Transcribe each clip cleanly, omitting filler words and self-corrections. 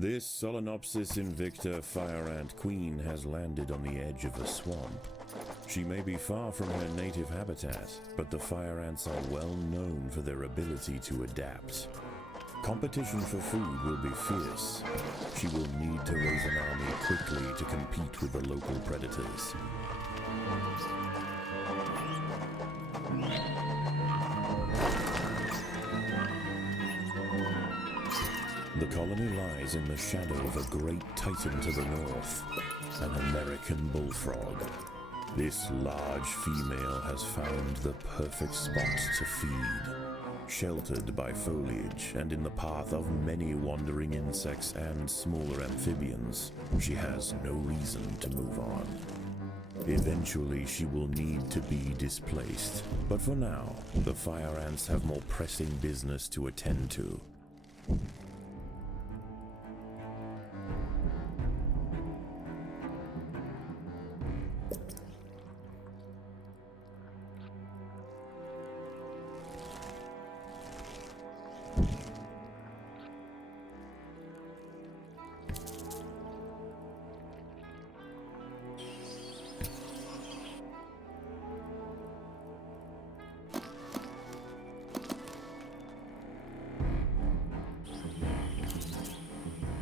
This Solenopsis invicta fire ant queen has landed on the edge of a swamp. She may be far from her native habitat, but the fire ants are well known for their ability to adapt. Competition for food will be fierce. She will need to raise an army quickly to compete with the local predators. The colony lies in the shadow of a great titan to the north, an American bullfrog. This large female has found the perfect spot to feed. Sheltered by foliage and in the path of many wandering insects and smaller amphibians, she has no reason to move on. Eventually she will need to be displaced, but for now, the fire ants have more pressing business to attend to.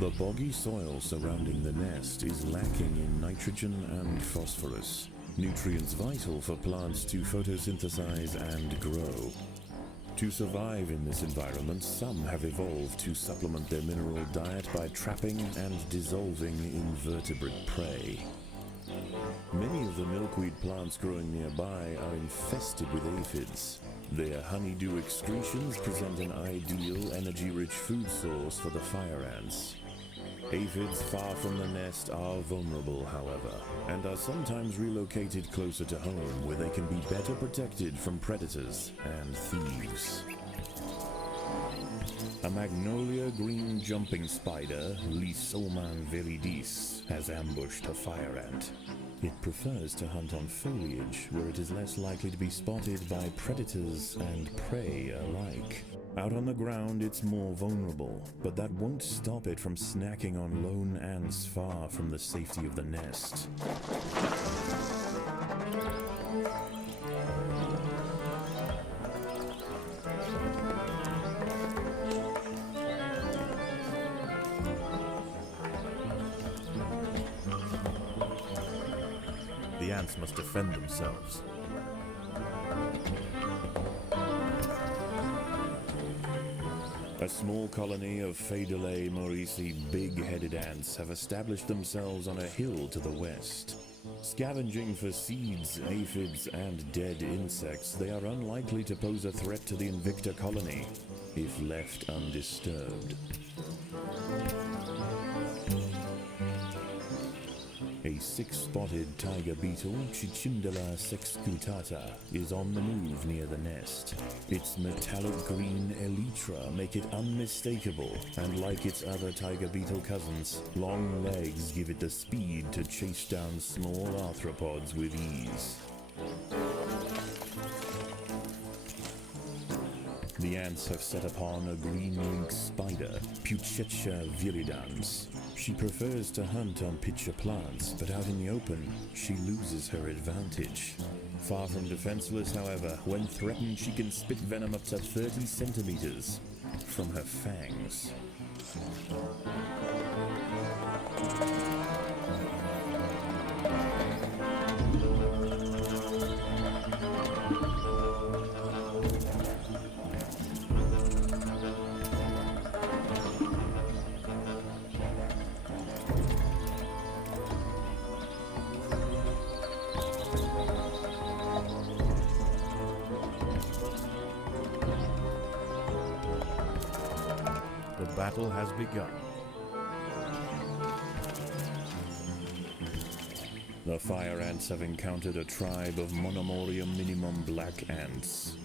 The boggy soil surrounding the nest is lacking in nitrogen and phosphorus, nutrients vital for plants to photosynthesize and grow. To survive in this environment, some have evolved to supplement their mineral diet by trapping and dissolving invertebrate prey. Many of the milkweed plants growing nearby are infested with aphids. Their honeydew excretions present an ideal, energy-rich food source for the fire ants. Aphids far from the nest are vulnerable, however, and are sometimes relocated closer to home where they can be better protected from predators and thieves. A magnolia green jumping spider, Lysoman viridis, has ambushed a fire ant. It prefers to hunt on foliage where it is less likely to be spotted by predators and prey alike. Out on the ground it's more vulnerable, but that won't stop it from snacking on lone ants far from the safety of the nest. The ants must defend themselves. A small colony of Phaedalae maurici big-headed ants have established themselves on a hill to the west. Scavenging for seeds, aphids, and dead insects, they are unlikely to pose a threat to the Invicta colony, if left undisturbed. A six-spotted tiger beetle, Cichindala sexcutata, is on the move near the nest. Its metallic green elytra make it unmistakable, and like its other tiger beetle cousins, long legs give it the speed to chase down small arthropods with ease. The ants have set upon a green lynx spider, Puchetia viridans. She prefers to hunt on pitcher plants, but out in the open, she loses her advantage. Far from defenseless, however, when threatened she can spit venom up to 30 centimeters from her fangs. The battle has begun. The fire ants have encountered a tribe of Monomorium minimum black ants.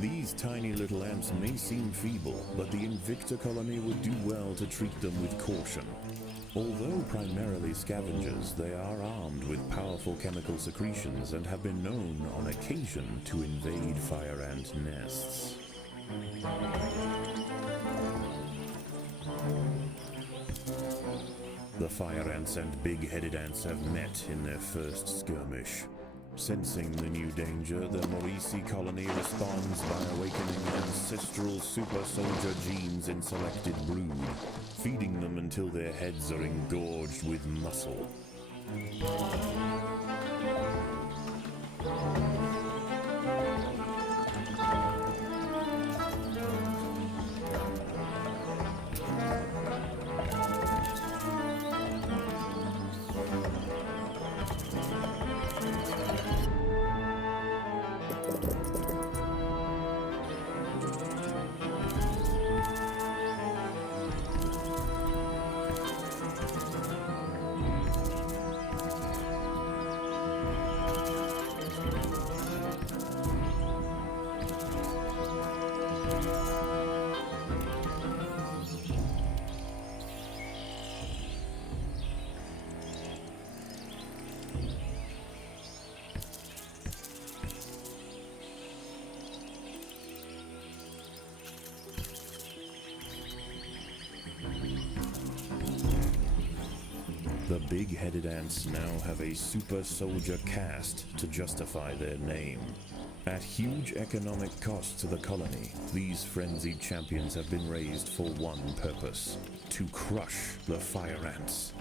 These tiny little ants may seem feeble, but the Invicta colony would do well to treat them with caution. Although primarily scavengers, they are armed with powerful chemical secretions and have been known on occasion to invade fire ant nests. The fire ants and big-headed ants have met in their first skirmish. Sensing the new danger, the Morisi colony responds by awakening ancestral super soldier genes in selected brood, feeding them until their heads are engorged with muscle. The big-headed ants now have a super soldier caste to justify their name. At huge economic cost to the colony, these frenzied champions have been raised for one purpose: to crush the fire ants.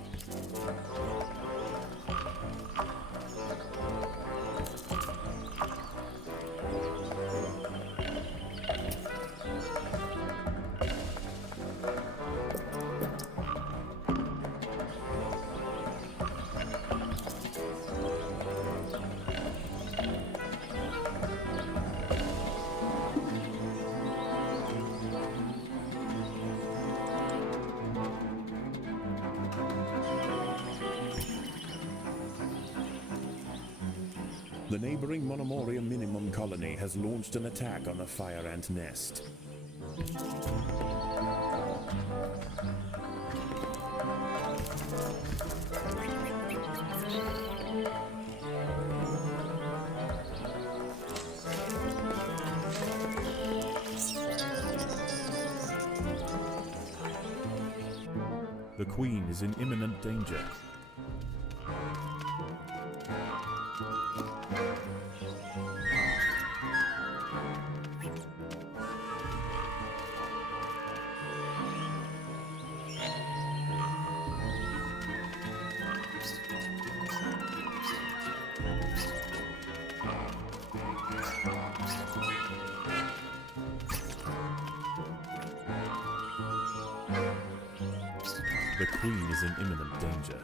The neighboring Monomoria Minimum colony has launched an attack on the fire ant nest. The queen is in imminent danger. The queen is in imminent danger.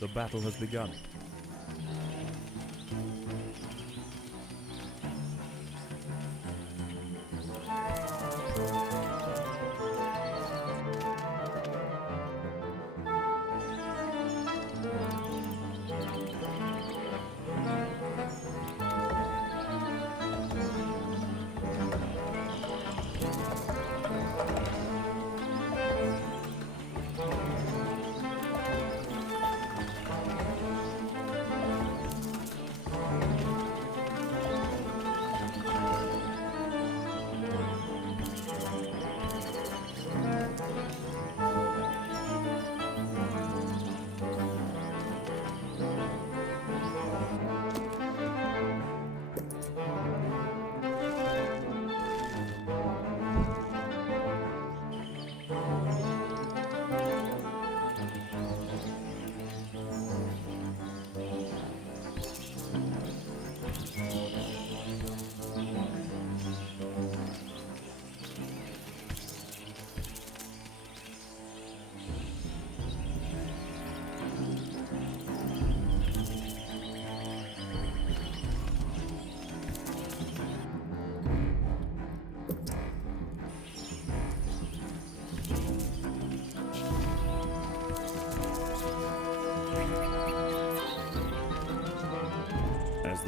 The battle has begun.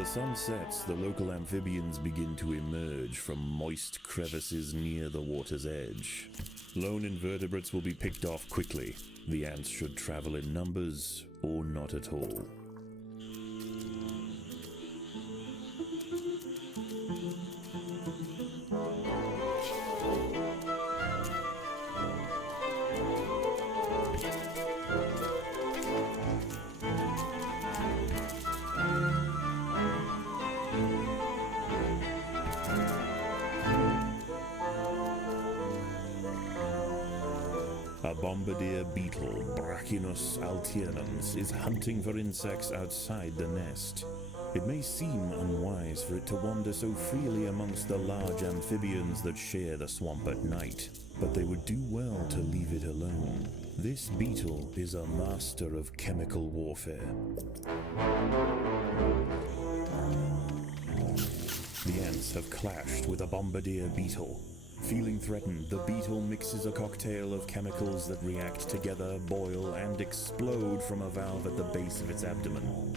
sun sets, the local amphibians begin to emerge from moist crevices near the water's edge. Lone invertebrates will be picked off quickly. The ants should travel in numbers or not at all. A bombardier beetle, Brachinus alternans, is hunting for insects outside the nest. It may seem unwise for it to wander so freely amongst the large amphibians that share the swamp at night, but they would do well to leave it alone. This beetle is a master of chemical warfare. The ants have clashed with a bombardier beetle. Feeling threatened, the beetle mixes a cocktail of chemicals that react together, boil, and explode from a valve at the base of its abdomen.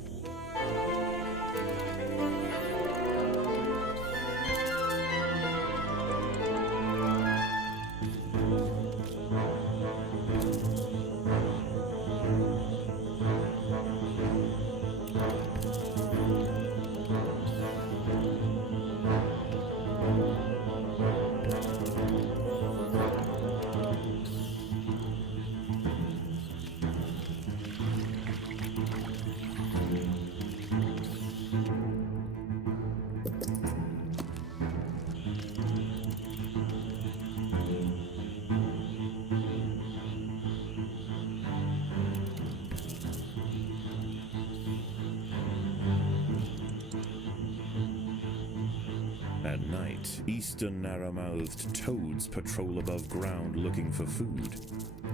At night, eastern narrow-mouthed toads patrol above ground looking for food.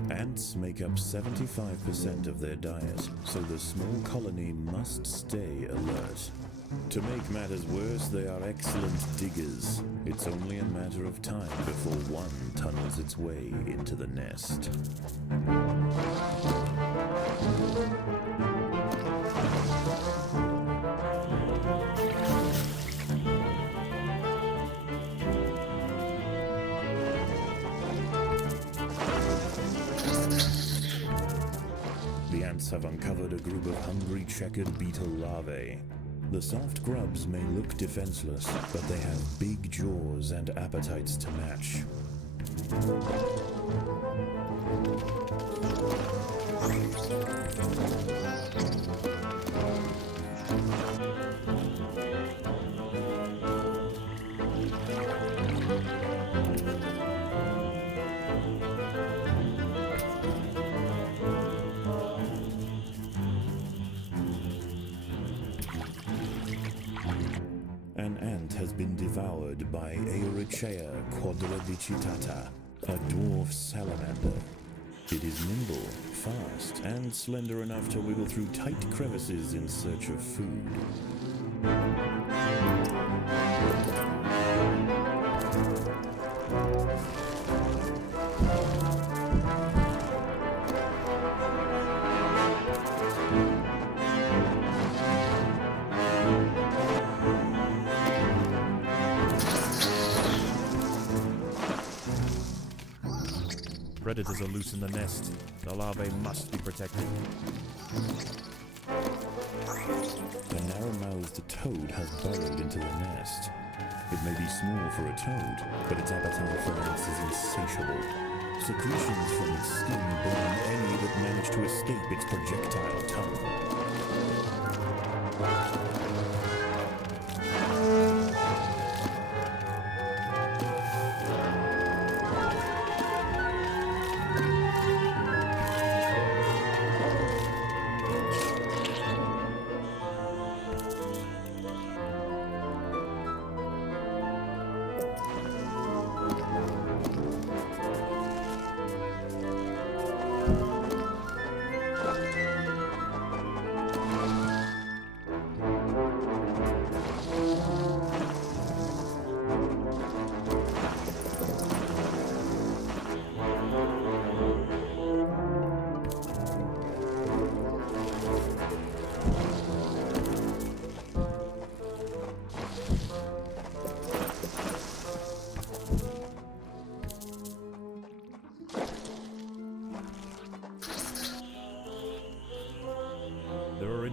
Ants make up 75% of their diet, so the small colony must stay alert. To make matters worse, they are excellent diggers. It's only a matter of time before one tunnels its way into the nest. The ants have uncovered a group of hungry checkered beetle larvae. The soft grubs may look defenseless, but they have big jaws and appetites to match. An ant has been devoured by Aurichea quadridicitata, a dwarf salamander. It is nimble, fast, and slender enough to wiggle through tight crevices in search of food. Predators are loose in the nest. The larvae must be protected. The narrow-mouthed toad has burrowed into the nest. It may be small for a toad, but its appetite for ants is insatiable. Secretions from its skin burn any that manage to escape its projectile tongue.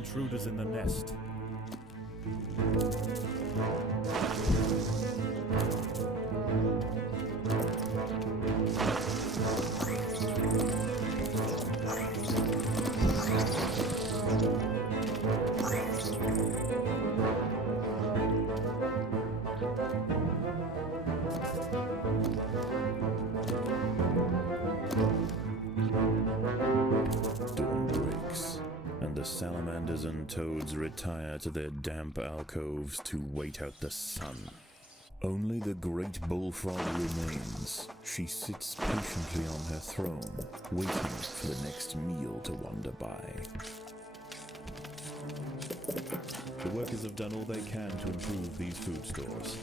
intruders in the nest. Dawn breaks, and the salamanders and toads retire to their damp alcoves to wait out the sun. Only the great bullfrog remains. She sits patiently on her throne, waiting for the next meal to wander by. The workers have done all they can to improve these food stores.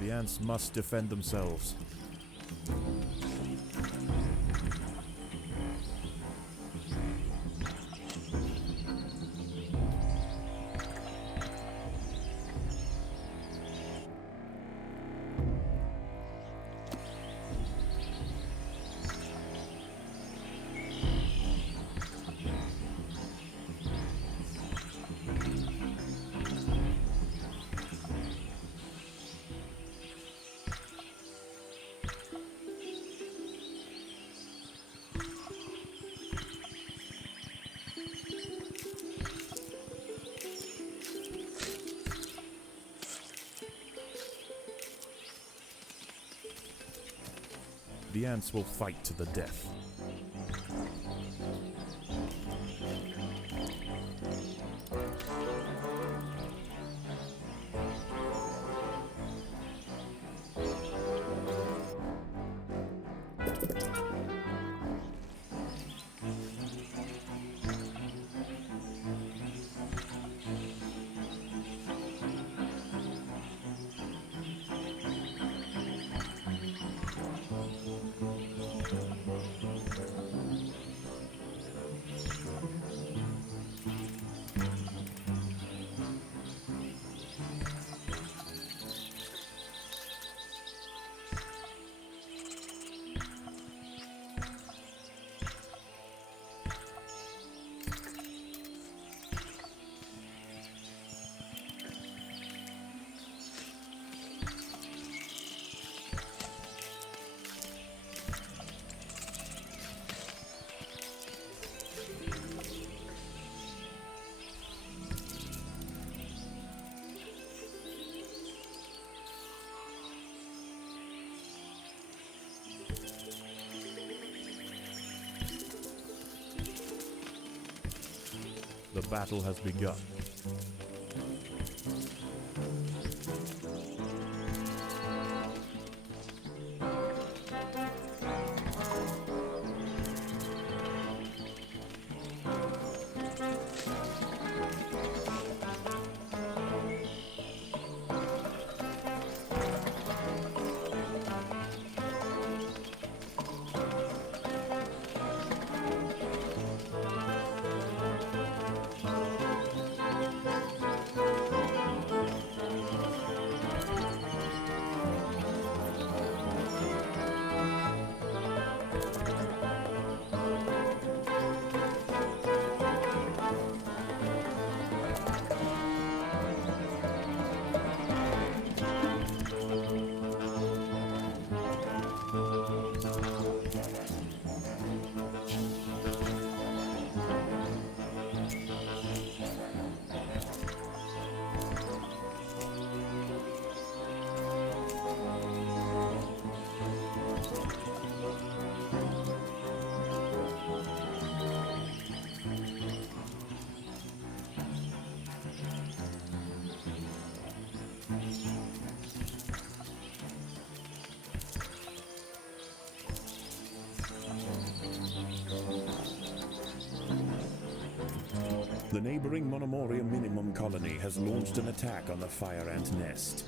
The ants must defend themselves. The ants will fight to the death. The battle has begun. The neighboring Monomoria minimum colony has launched an attack on the fire ant nest.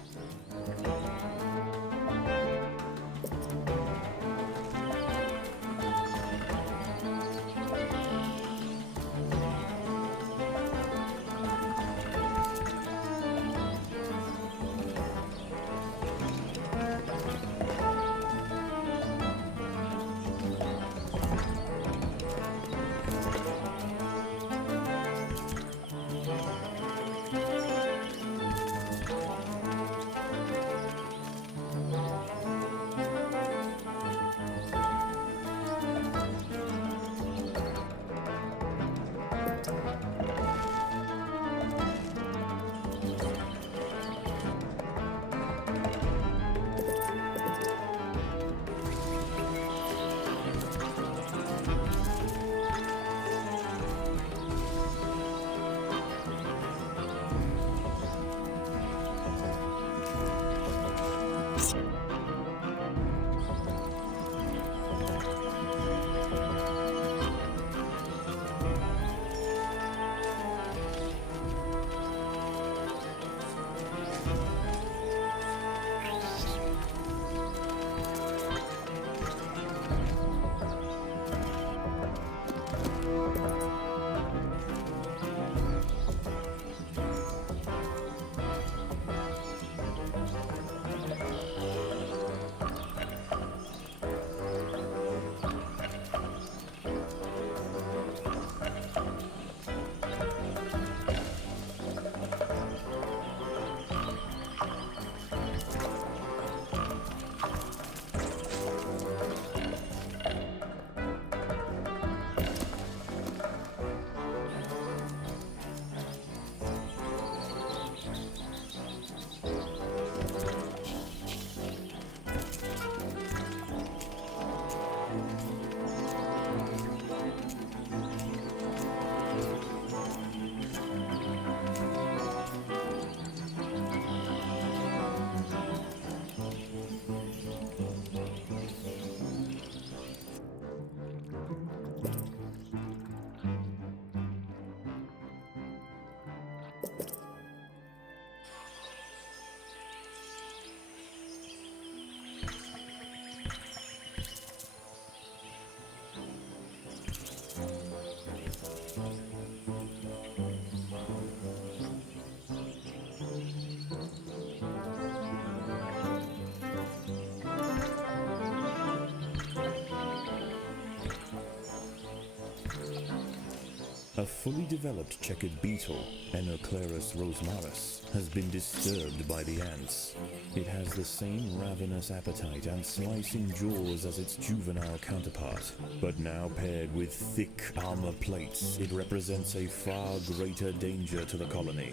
A fully developed checkered beetle, Enoclerus rosmarus, has been disturbed by the ants. It has the same ravenous appetite and slicing jaws as its juvenile counterpart, but now paired with thick armor plates, it represents a far greater danger to the colony.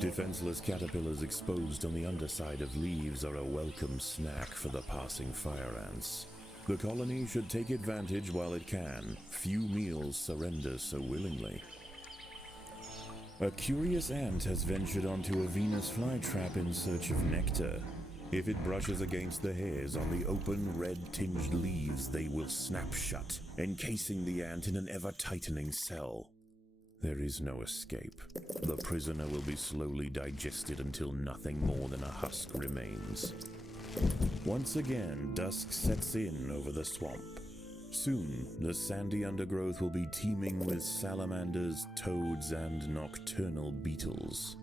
Defenseless caterpillars exposed on the underside of leaves are a welcome snack for the passing fire ants. The colony should take advantage while it can. Few meals surrender so willingly. A curious ant has ventured onto a Venus flytrap in search of nectar. If it brushes against the hairs on the open, red-tinged leaves, they will snap shut, encasing the ant in an ever-tightening cell. There is no escape. The prisoner will be slowly digested until nothing more than a husk remains. Once again, dusk sets in over the swamp. Soon, the sandy undergrowth will be teeming with salamanders, toads, and nocturnal beetles.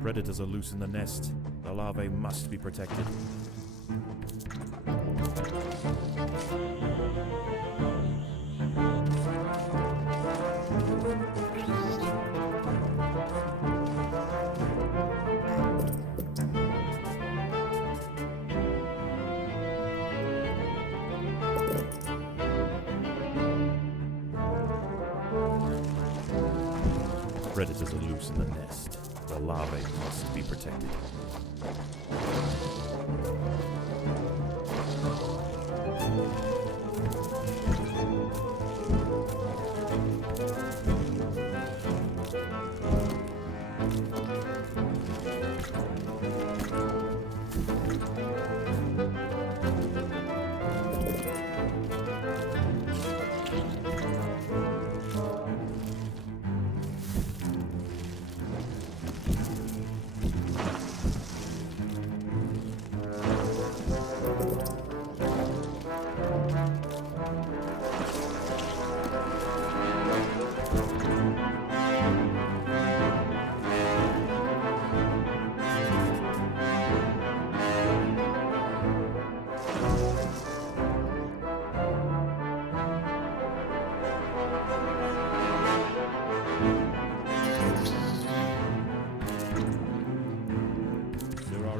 Predators are loose in the nest. The larvae must be protected. Predators are loose in the nest. The larvae must be protected.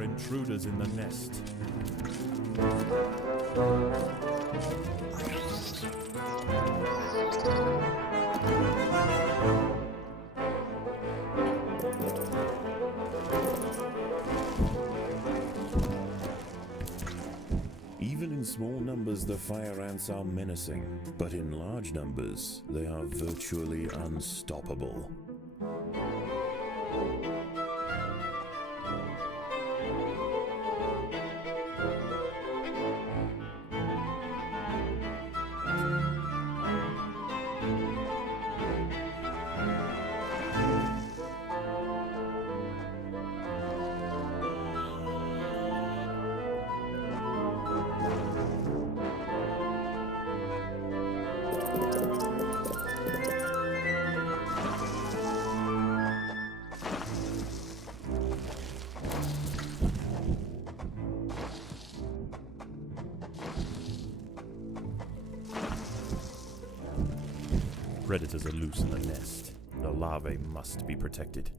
Intruders in the nest. Even in small numbers, the fire ants are menacing, but in large numbers, they are virtually unstoppable. Predators are loose in the nest. The larvae must be protected.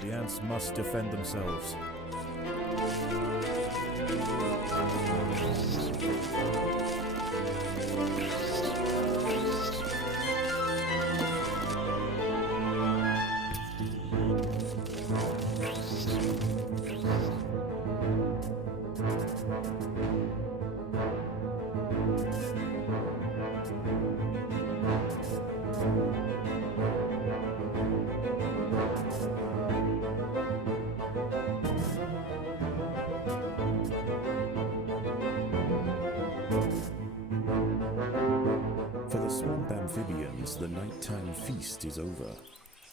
The ants must defend themselves. For the swamp amphibians, the nighttime feast is over.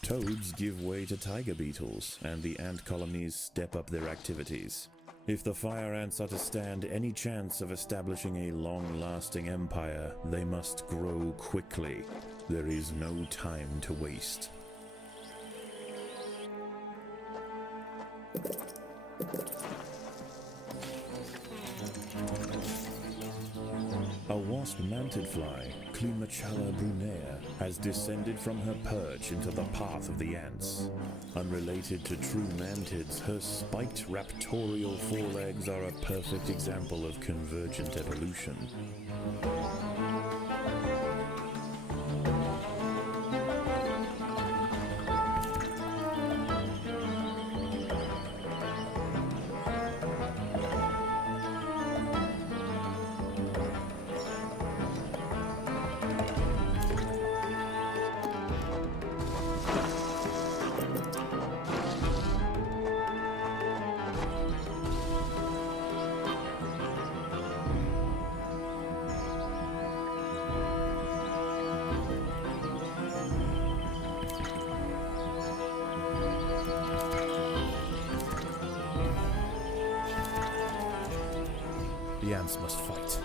Toads give way to tiger beetles, and the ant colonies step up their activities. If the fire ants are to stand any chance of establishing a long-lasting empire, they must grow quickly. There is no time to waste. A wasp-manted fly, Climachala brunea, has descended from her perch into the path of the ants. Unrelated to true mantids, her spiked raptorial forelegs are a perfect example of convergent evolution. The ants must fight.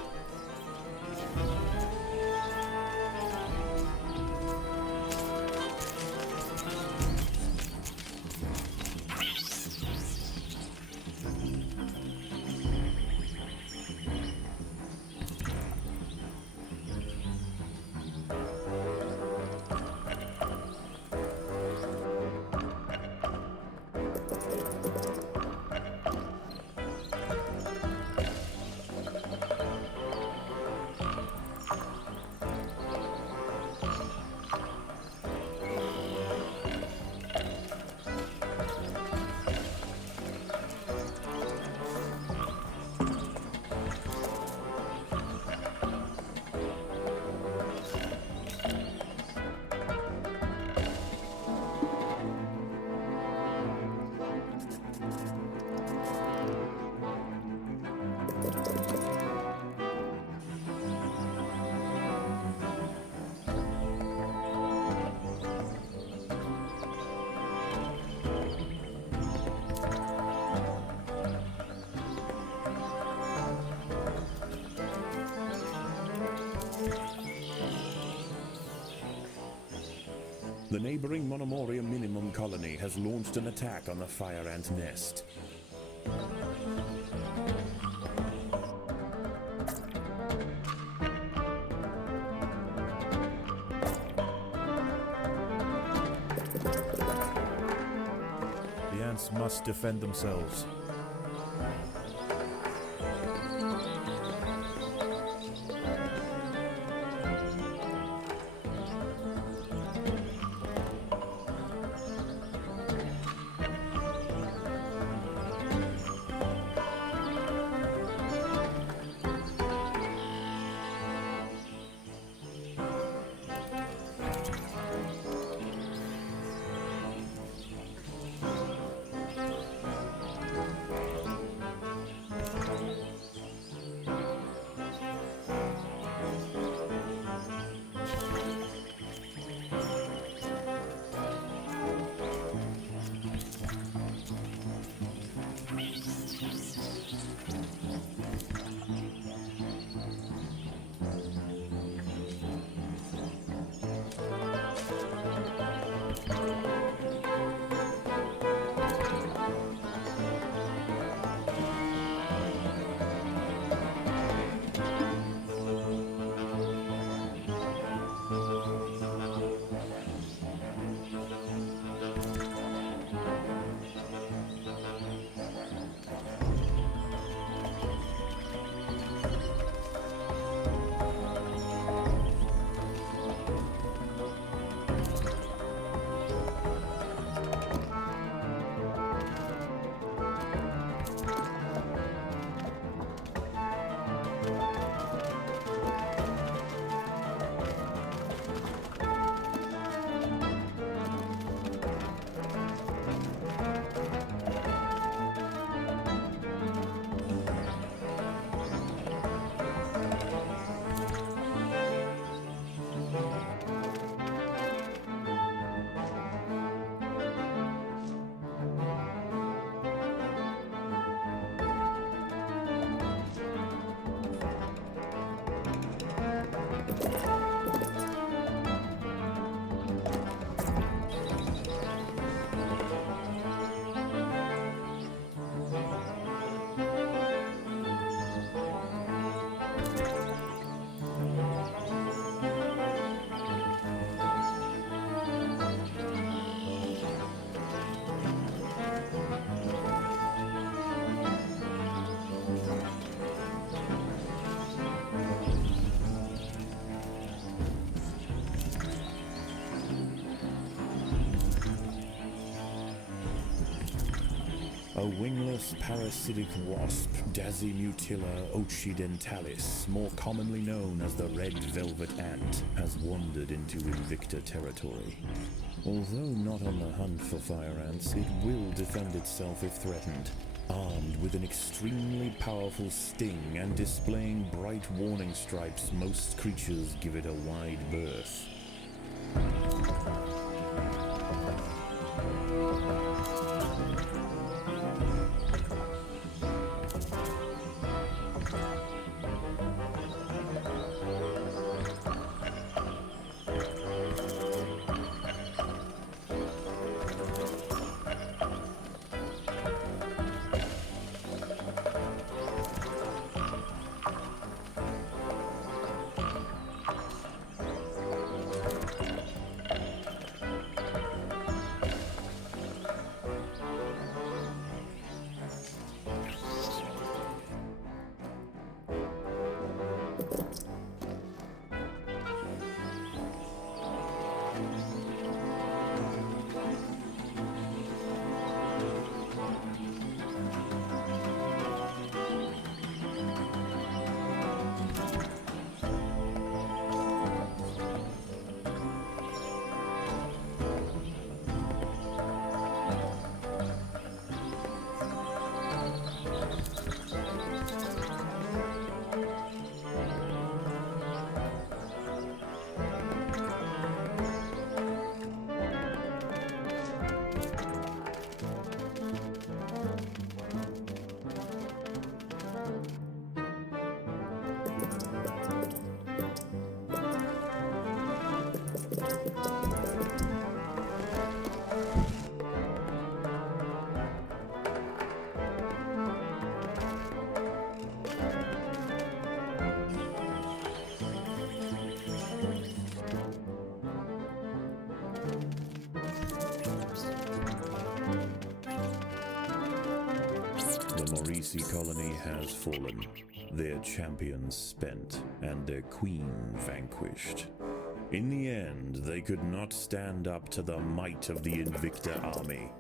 The neighboring Monomoria minimum colony has launched an attack on the fire ant nest. The ants must defend themselves. A wingless parasitic wasp, Dasimutilla occidentalis, more commonly known as the red velvet ant, has wandered into Invicta territory. Although not on the hunt for fire ants, it will defend itself if threatened, armed with an extremely powerful sting and displaying bright warning stripes. Most creatures give it a wide berth. The Maurici colony has fallen, their champions spent, and their queen vanquished. In the end, they could not stand up to the might of the Invicta army.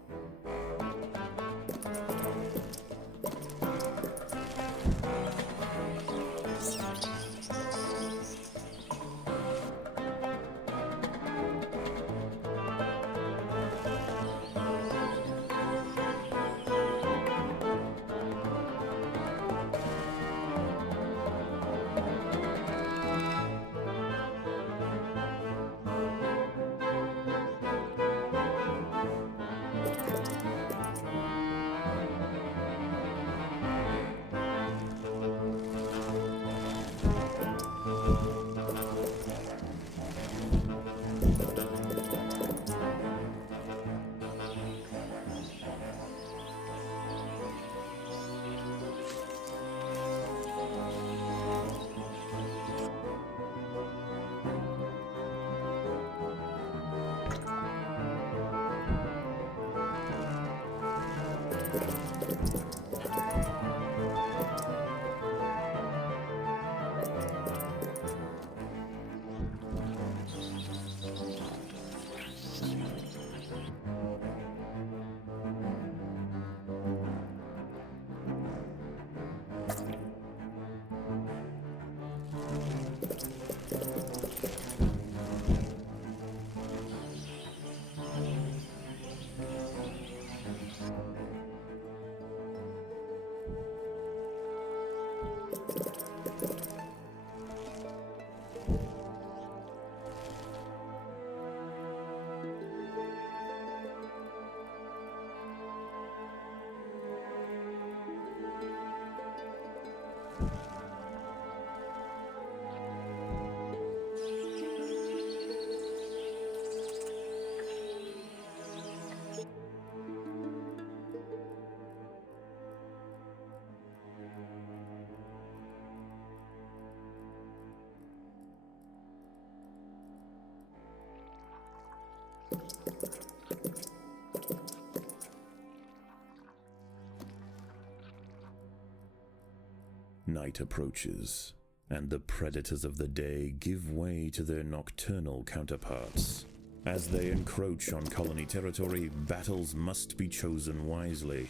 Night approaches, and the predators of the day give way to their nocturnal counterparts. As they encroach on colony territory, battles must be chosen wisely.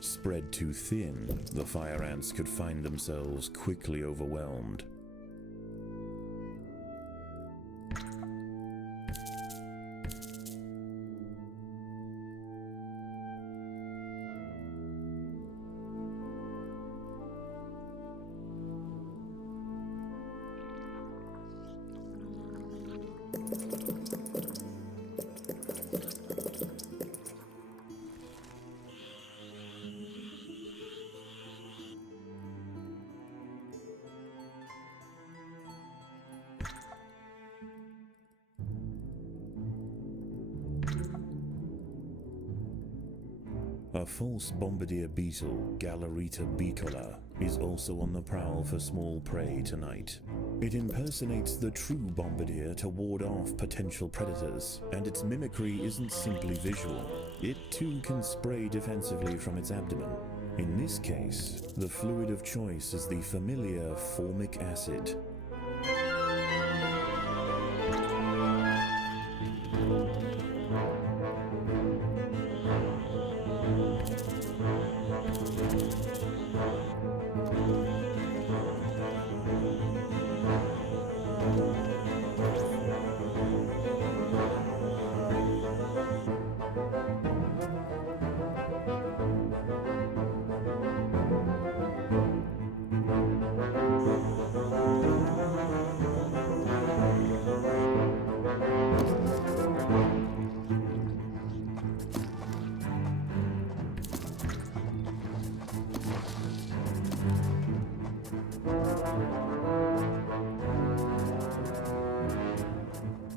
Spread too thin, the fire ants could find themselves quickly overwhelmed. A false bombardier beetle, Galerita bicolor, is also on the prowl for small prey tonight. It impersonates the true bombardier to ward off potential predators, and its mimicry isn't simply visual. It too can spray defensively from its abdomen. In this case, the fluid of choice is the familiar formic acid.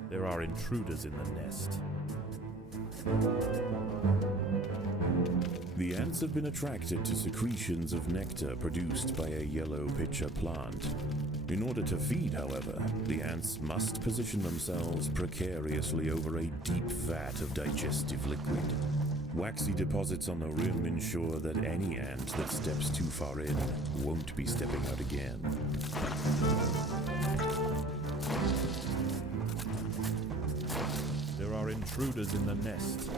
There are intruders in the nest. The ants have been attracted to secretions of nectar produced by a yellow pitcher plant. In order to feed, however, the ants must position themselves precariously over a deep vat of digestive liquid. Waxy deposits on the rim ensure that any ant that steps too far in won't be stepping out again. There are intruders in the nest.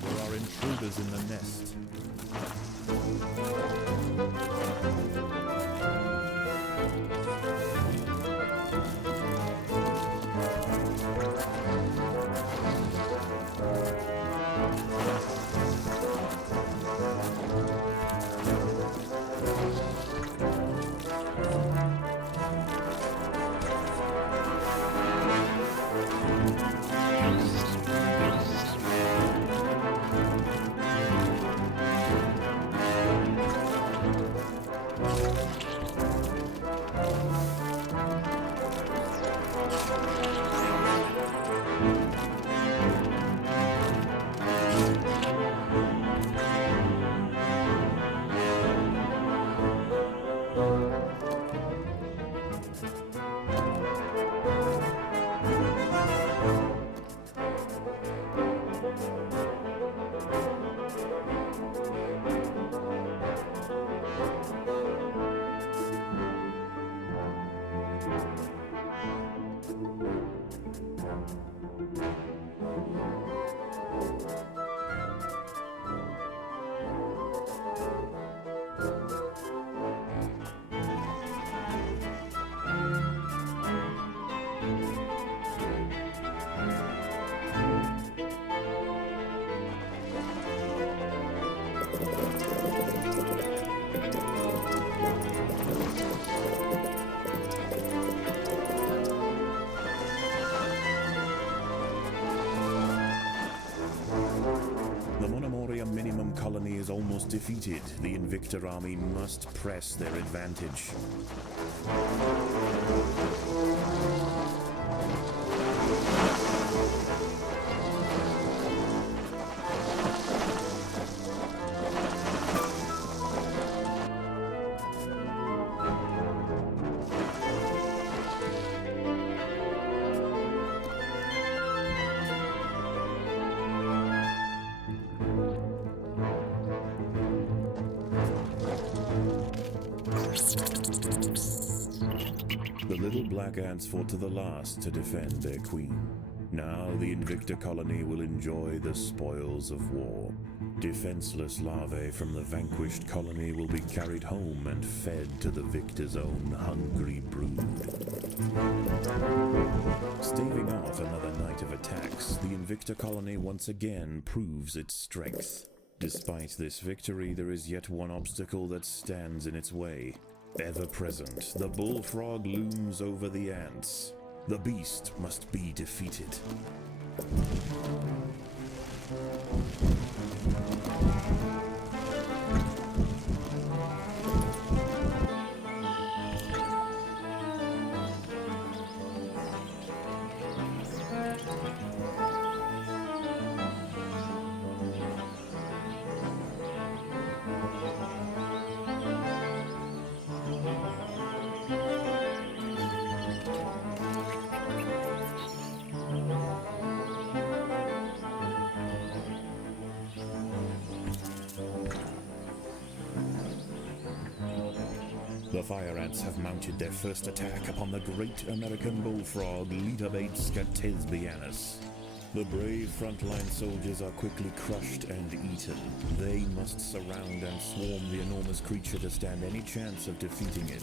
There are intruders in the nest. Minimum colony is almost defeated. The Invictor army must press their advantage. little black ants fought to the last to defend their queen. Now the Invicta colony will enjoy the spoils of war. Defenseless larvae from the vanquished colony will be carried home and fed to the victor's own hungry brood. Staving off another night of attacks, the Invicta colony once again proves its strength. Despite this victory, there is yet one obstacle that stands in its way. Ever present, the bullfrog looms over the ants. The beast must be defeated. The fire ants have mounted their first attack upon the great American bullfrog, Litabates scatesbianus. The brave frontline soldiers are quickly crushed and eaten. They must surround and swarm the enormous creature to stand any chance of defeating it.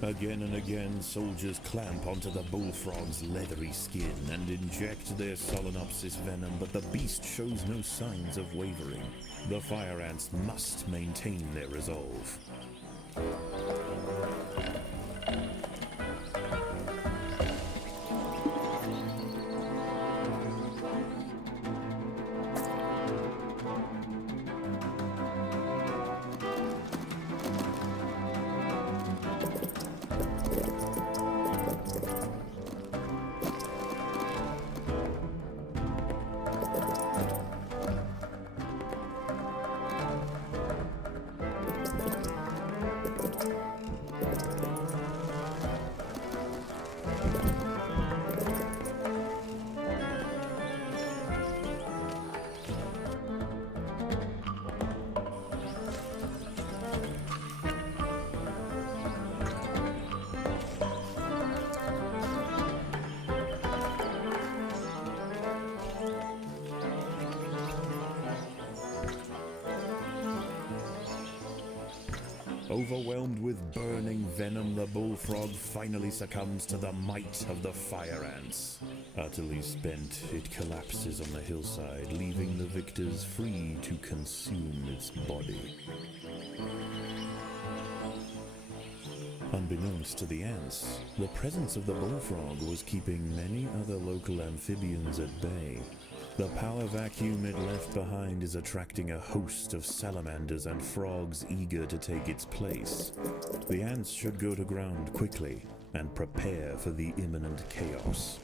Again and again, soldiers clamp onto the bullfrog's leathery skin and inject their Solenopsis venom, but the beast shows no signs of wavering. The fire ants must maintain their resolve. Overwhelmed with burning venom, the bullfrog finally succumbs to the might of the fire ants. Utterly spent, it collapses on the hillside, leaving the victors free to consume its body. Unbeknownst to the ants, the presence of the bullfrog was keeping many other local amphibians at bay. The power vacuum it left behind is attracting a host of salamanders and frogs eager to take its place. The ants should go to ground quickly and prepare for the imminent chaos.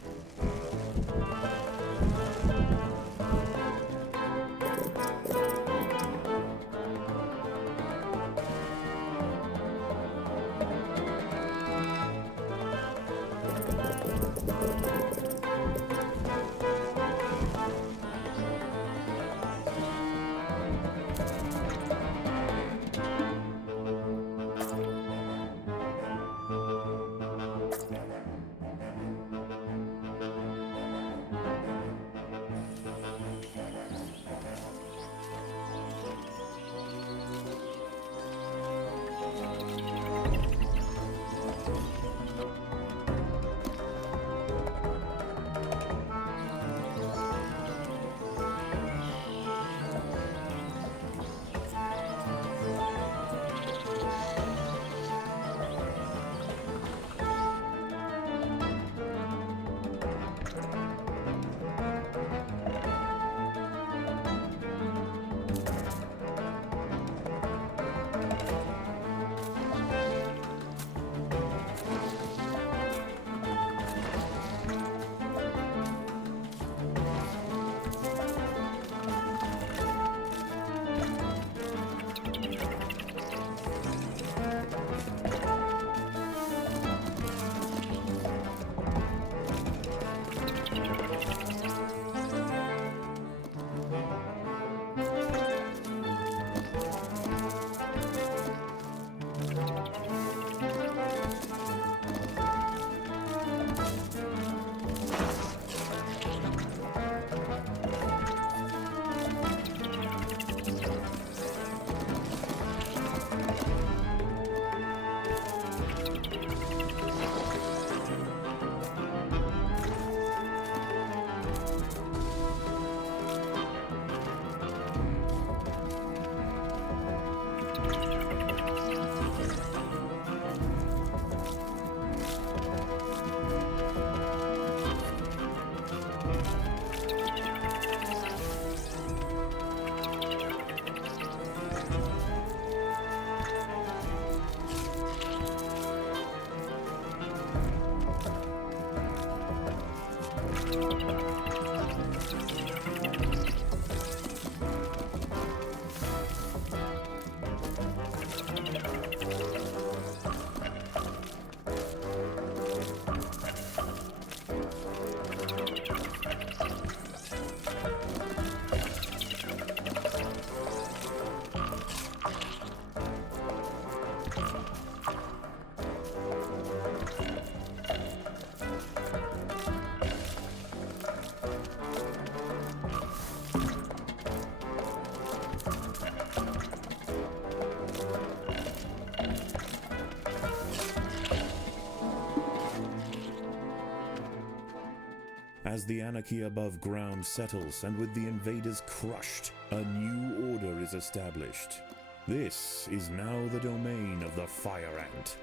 As the anarchy above ground settles and with the invaders crushed, a new order is established. This is now the domain of the Fire Ant.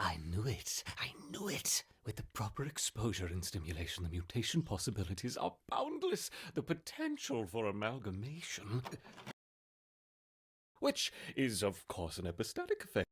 I knew it. I knew it. With the proper exposure and stimulation, the mutation possibilities are boundless. The potential for amalgamation, which is, of course, an epistatic effect.